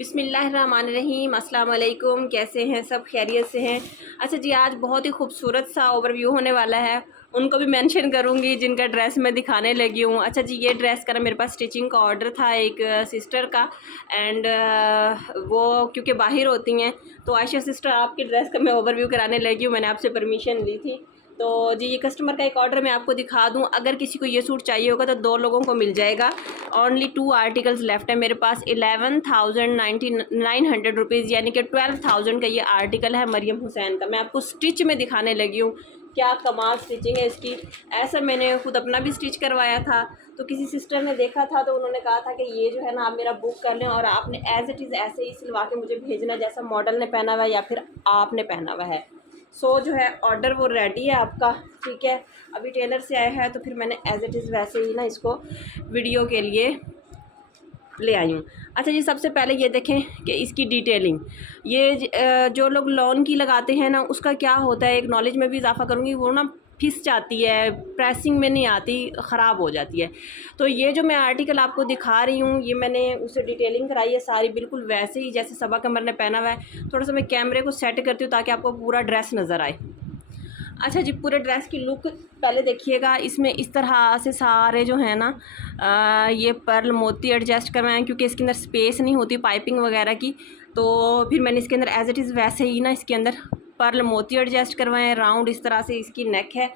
बिस्मिल्लाहिर्रहमानिर्रहीम। अस्सलाम वालेकुम। कैसे हैं सब? खैरियत से हैं? अच्छा जी, आज बहुत ही खूबसूरत सा ओवरव्यू होने वाला है। उनको भी मेंशन करूँगी जिनका ड्रेस मैं दिखाने लगी हूँ। अच्छा जी, ये ड्रेस का ना मेरे पास स्टिचिंग का ऑर्डर था एक सिस्टर का, एंड वो क्योंकि बाहर होती हैं तो आयशा सिस्टर आपकी ड्रेस का मैं ओवरव्यू कराने लगी हूँ। मैंने आपसे परमिशन ली थी। तो जी, ये कस्टमर का एक ऑर्डर मैं आपको दिखा दूं। अगर किसी को ये सूट चाहिए होगा तो 2 लोगों को मिल जाएगा। ओनली 2 आर्टिकल्स लेफ्ट है मेरे पास। 11,900 रुपीज़ यानी कि 12,000 का ये आर्टिकल है मरियम हुसैन का। मैं आपको स्टिच में दिखाने लगी हूँ। क्या कमाल स्टिचिंग है इसकी। ऐसा मैंने खुद अपना भी स्टिच करवाया था, तो किसी सिस्टर ने देखा था तो उन्होंने कहा था कि ये जो है ना आप मेरा बुक कर लें और आपने एज़ इट इज़ ऐसे ही सिलवा के मुझे भेजना जैसा मॉडल ने पहना हुआ है या फिर आपने पहना हुआ है। जो है ऑर्डर वो रेडी है आपका, ठीक है। अभी टेलर से आया है तो फिर मैंने एज़ इट इज़ वैसे ही ना इसको वीडियो के लिए ले आई हूँ। अच्छा जी, सबसे पहले ये देखें कि इसकी डिटेलिंग, ये जो लोग लॉन की लगाते हैं ना उसका क्या होता है, एक नॉलेज में भी इजाफा करूँगी। वो ना फिस जाती है, प्रेसिंग में नहीं आती, ख़राब हो जाती है। तो ये जो मैं आर्टिकल आपको दिखा रही हूँ ये मैंने उसे डिटेलिंग कराई है सारी, बिल्कुल वैसे ही जैसे सबा कमर ने पहना हुआ है। थोड़ा सा मैं कैमरे को सेट करती हूँ ताकि आपको पूरा ड्रेस नज़र आए। अच्छा जी, पूरे ड्रेस की लुक पहले देखिएगा। इसमें इस तरह से सारे जो है ना ये पर्ल मोती एडजस्ट करवाए हैं क्योंकि इसके अंदर स्पेस नहीं होती पाइपिंग वगैरह की। तो फिर मैंने इसके अंदर एज़ इट इज़ वैसे ही ना इसके अंदर पर्ल मोती एडजस्ट करवाए हैं। राउंड इस तरह से इसकी नेक है,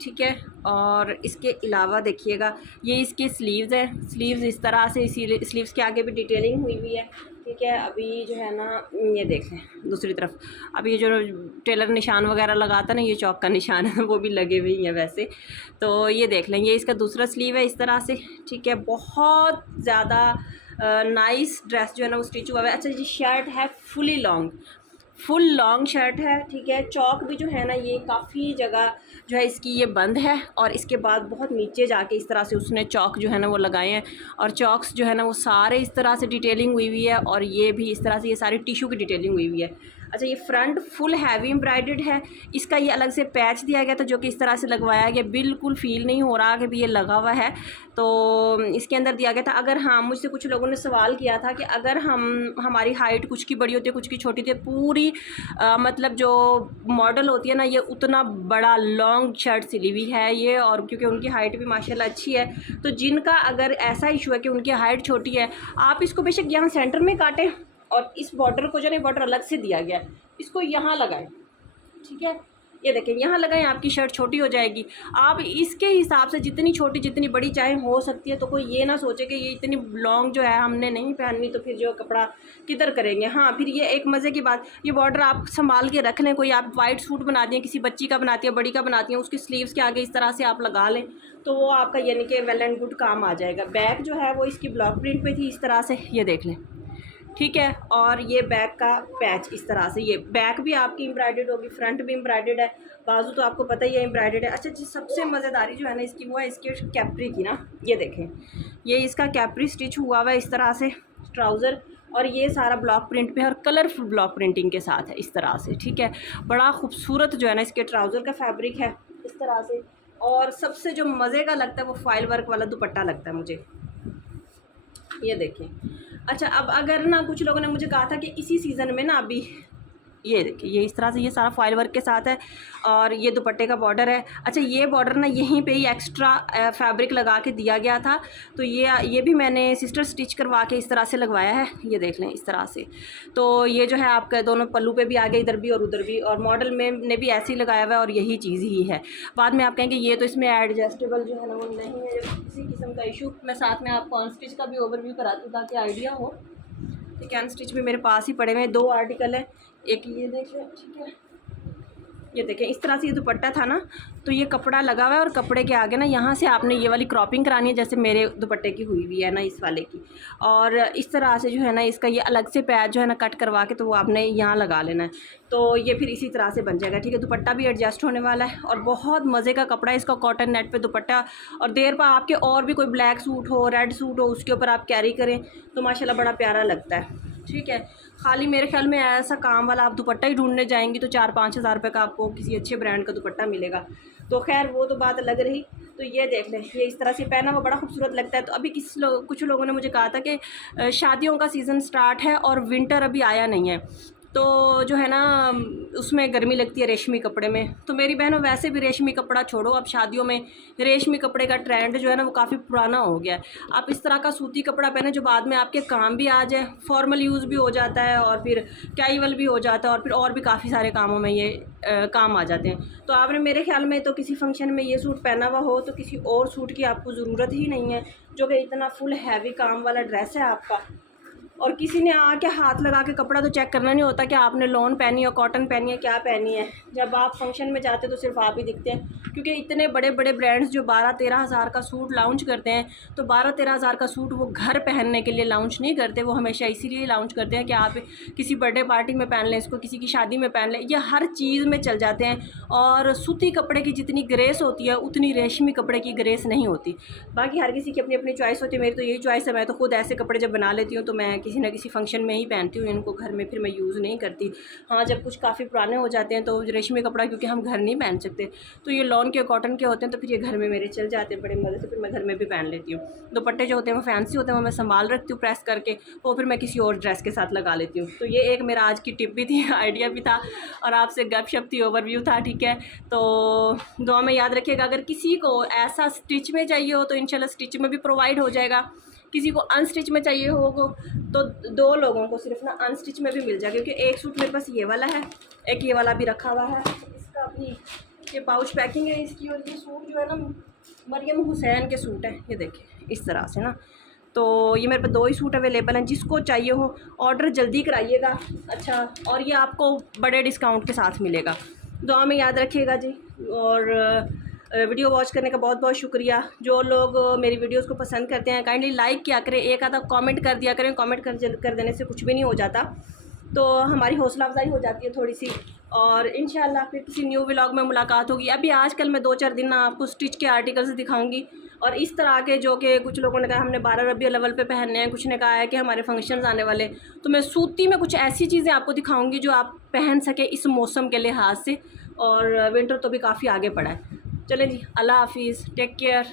ठीक है। और इसके अलावा देखिएगा ये इसके स्लीव्स है। स्लीव्स इस तरह से, इसी स्लीव्स के आगे भी डिटेलिंग हुई हुई है, ठीक है। अभी जो है ना ये देख लें दूसरी तरफ, अभी ये जो टेलर निशान वगैरह लगाता है ना, ये चौक का निशान है वो भी लगे हुए ही हैं वैसे। तो ये देख लें, ये इसका दूसरा स्लीव है इस तरह से, ठीक है। बहुत ज़्यादा नाइस ड्रेस जो है ना वो स्टिच हुआ है। अच्छा जी, शर्ट है फुल लॉन्ग शर्ट है, ठीक है। चौक भी जो है ना ये काफ़ी जगह जो है इसकी ये बंद है और इसके बाद बहुत नीचे जाके इस तरह से उसने चौक जो है ना वो लगाए हैं। और चौक्स जो है ना वो सारे इस तरह से डिटेलिंग हुई हुई है और ये भी इस तरह से, ये सारी टिशू की डिटेलिंग हुई हुई है। अच्छा, ये फ्रंट फुल हैवी एम्ब्रॉयडर्ड है। इसका ये अलग से पैच दिया गया था जो कि इस तरह से लगवाया गया, बिल्कुल फील नहीं हो रहा कि भी ये लगा हुआ है। तो इसके अंदर दिया गया था, अगर हाँ, मुझसे कुछ लोगों ने सवाल किया था कि अगर हमारी हाइट कुछ की बड़ी होती है कुछ की छोटी होती है, पूरी मतलब जो मॉडल होती है ना ये उतना बड़ा लॉन्ग शर्ट सिली हुई है ये। और क्योंकि उनकी हाइट भी माशाल्लाह अच्छी है, तो जिनका अगर ऐसा इशू है कि उनकी हाइट छोटी है, आप इसको बेशक यहाँ सेंटर में काटें और इस बॉर्डर को जो है बॉर्डर अलग से दिया गया है, इसको यहाँ लगाएं, ठीक है। ये देखें, यहाँ लगाएं, आपकी शर्ट छोटी हो जाएगी। आप इसके हिसाब से जितनी छोटी जितनी बड़ी चाहे हो सकती है। तो कोई ये ना सोचे कि ये इतनी लॉन्ग जो है हमने नहीं पहननी तो फिर जो कपड़ा किधर करेंगे। हाँ, फिर ये एक मज़े की बात, ये बॉर्डर आप संभाल के रख लें। कोई आप वाइट सूट बना दिए, किसी बच्ची का बनाती है, बड़ी का बनाती हैं, उसकी स्लीव्स के आगे इस तरह से आप लगा लें तो वो आपका यानी कि वेल एंड गुड काम आ जाएगा। बैक जो है वो इसकी ब्लॉक प्रिंट पे थी इस तरह से, ये देख लें, ठीक है। और ये बैक का पैच इस तरह से, ये बैक भी आपकी एम्ब्रॉयडर्ड होगी, फ्रंट भी एम्ब्रॉयडर्ड है, बाजू तो आपको पता ही है एम्ब्रॉयडर्ड है। अच्छा जी, सबसे मज़ेदारी जो है ना इसकी वो है इसके कैप्री की ना, ये देखें, ये इसका कैप्री स्टिच हुआ हुआ है इस तरह से ट्राउज़र, और ये सारा ब्लॉक प्रिंट पे है और कलरफुल ब्लॉक प्रिंटिंग के साथ है इस तरह से, ठीक है। बड़ा खूबसूरत जो है ना इसके ट्राउज़र का फैब्रिक है इस तरह से। और सबसे जो मज़े का लगता है वो फाइल वर्क वाला दुपट्टा लगता है मुझे, ये देखें। अच्छा, अब अगर ना कुछ लोगों ने मुझे कहा था कि इसी सीज़न में ना अभी ये देखिए, ये इस तरह से ये सारा फाइल वर्क के साथ है और ये दुपट्टे का बॉर्डर है। अच्छा, ये बॉर्डर ना यहीं पे ही एक्स्ट्रा फैब्रिक लगा के दिया गया था, तो ये भी मैंने सिस्टर स्टिच करवा के इस तरह से लगवाया है, ये देख लें इस तरह से। तो ये जो है आपका दोनों पल्लू पे भी आगे, इधर भी और उधर भी, और मॉडल में ने भी ऐसे ही लगाया हुआ है और यही चीज़ ही है। बाद में आप कहेंगे ये तो इसमें एडजस्टेबल जो है ना वो नहीं है, किसी किस्म का इशू। मैं साथ में आपको अनस्टिच का भी ओवरव्यू कराती हूँ ताकि आइडिया हो। ठीक है, अनस्टिच भी मेरे पास ही पड़े हुए हैं, 2 आर्टिकल है, एक ये देखें, ठीक है। ये देखें, इस तरह से ये दुपट्टा था ना, तो ये कपड़ा लगा हुआ है और कपड़े के आगे ना यहाँ से आपने ये वाली क्रॉपिंग करानी है जैसे मेरे दुपट्टे की हुई हुई है ना इस वाले की। और इस तरह से जो है ना इसका ये अलग से पैच जो है ना कट करवा के तो वो आपने यहाँ लगा लेना है, तो ये फिर इसी तरह से बन जाएगा, ठीक है। दुपट्टा भी एडजस्ट होने वाला है और बहुत मज़े का कपड़ा है इसका, कॉटन नेट पे दुपट्टा। और देर पर आपके और भी कोई ब्लैक सूट हो, रेड सूट हो, उसके ऊपर आप कैरी करें तो माशाल्लाह बड़ा प्यारा लगता है, ठीक है। खाली मेरे ख्याल में ऐसा काम वाला आप दुपट्टा ही ढूंढने जाएंगी तो 4-5 हज़ार रुपये का आपको किसी अच्छे ब्रांड का दुपट्टा मिलेगा। तो खैर वो तो बात अलग रही। तो ये देख लें, ये इस तरह से पहना हुआ बड़ा खूबसूरत लगता है। तो अभी कुछ लोगों ने मुझे कहा था कि शादियों का सीज़न स्टार्ट है और विंटर अभी आया नहीं है, तो जो है ना उसमें गर्मी लगती है रेशमी कपड़े में। तो मेरी बहनों वैसे भी रेशमी कपड़ा छोड़ो, अब शादियों में रेशमी कपड़े का ट्रेंड जो है ना वो काफ़ी पुराना हो गया है। आप इस तरह का सूती कपड़ा पहने जो बाद में आपके काम भी आ जाए, फॉर्मल यूज़ भी हो जाता है और फिर कैजुअल भी हो जाता है और फिर और भी काफ़ी सारे कामों में ये काम आ जाते हैं। तो आपने मेरे ख्याल में तो किसी फंक्शन में ये सूट पहना हुआ हो तो किसी और सूट की आपको ज़रूरत ही नहीं है, जो कि इतना फुल हैवी काम वाला ड्रेस है आपका। और किसी ने आके हाथ लगा के कपड़ा तो चेक करना नहीं होता कि आपने लॉन पहनी है, कॉटन पहनी है, क्या पहनी है। जब आप फंक्शन में जाते तो सिर्फ आप ही दिखते हैं, क्योंकि इतने बड़े बड़े ब्रांड्स जो 12-13 हज़ार का सूट लॉन्च करते हैं, तो 12-13 हज़ार का सूट वो घर पहनने के लिए लॉन्च नहीं करते, वो हमेशा इसीलिए लॉन्च करते हैं कि आप किसी बर्थडे पार्टी में पहन लें इसको, किसी की शादी में पहन लें, या हर चीज़ में चल जाते हैं। और सूती कपड़े की जितनी ग्रेस होती है उतनी रेशमी कपड़े की ग्रेस नहीं होती। बाकी हर किसी की अपनी अपनी चॉइस होती है, मेरी तो यही चॉइस है। मैं तो खुद ऐसे कपड़े जब बना लेती हूँ तो मैं किसी न किसी फंक्शन में ही पहनती हूँ इनको, घर में फिर मैं यूज़ नहीं करती। हाँ, जब कुछ काफ़ी पुराने हो जाते हैं तो रेशमी कपड़ा क्योंकि हम घर नहीं पहन सकते, तो ये लॉन के कॉटन के होते हैं, तो फिर ये घर में मेरे चल जाते हैं बड़े मज़े से, फिर मैं घर में भी पहन लेती हूँ। दुपट्टे जो होते हैं वो फैंसी होते हैं, वो मैं संभाल रखती हूँ प्रेस करके, वो फिर मैं किसी और ड्रेस के साथ लगा लेती हूँ। तो ये एक मेरा आज की टिप भी थी, आइडिया भी था और आपसे गपशप थी, ओवरव्यू था, ठीक है। तो दुआ में याद रखिएगा, अगर किसी को ऐसा स्टिच में चाहिए हो तो इंशाल्लाह स्टिच में भी प्रोवाइड हो जाएगा। किसी को अनस्टिच में चाहिए हो तो 2 लोगों को सिर्फ ना अनस्टिच में भी मिल जाएगा, क्योंकि एक सूट मेरे पास ये वाला है, एक ये वाला भी रखा हुआ है। इसका भी ये पाउच पैकिंग है इसकी, और ये सूट जो है ना मरियम हुसैन के सूट हैं, ये देखिए इस तरह से ना। तो ये मेरे पास 2 ही सूट अवेलेबल हैं, जिसको चाहिए हो ऑर्डर जल्दी कराइएगा। अच्छा, और ये आपको बड़े डिस्काउंट के साथ मिलेगा। दुआ में याद रखिएगा जी। और वीडियो वॉच करने का बहुत बहुत शुक्रिया। जो लोग मेरी वीडियोस को पसंद करते हैं काइंडली लाइक किया करें, एक आधा कमेंट कर दिया करें। कमेंट कर देने से कुछ भी नहीं हो जाता, तो हमारी हौसला अफजाई हो जाती है थोड़ी सी। और इंशाल्लाह फिर किसी न्यू व्लॉग में मुलाकात होगी। अभी आजकल मैं 2-4 दिन ना आपको स्टिच के आर्टिकल्स दिखाऊंगी, और इस तरह के जो कि कुछ लोगों ने कहा हमने 12 रबीउल अव्वल पे पहनने हैं, कुछ ने कहा है कि हमारे फंक्शंस आने वाले, तो मैं सूती में कुछ ऐसी चीज़ें आपको दिखाऊंगी जो आप पहन सके इस मौसम के लिहाज से। और विंटर तो भी काफ़ी आगे पड़ा है। चलें जी, अल्लाह हाफिज़, टेक केयर।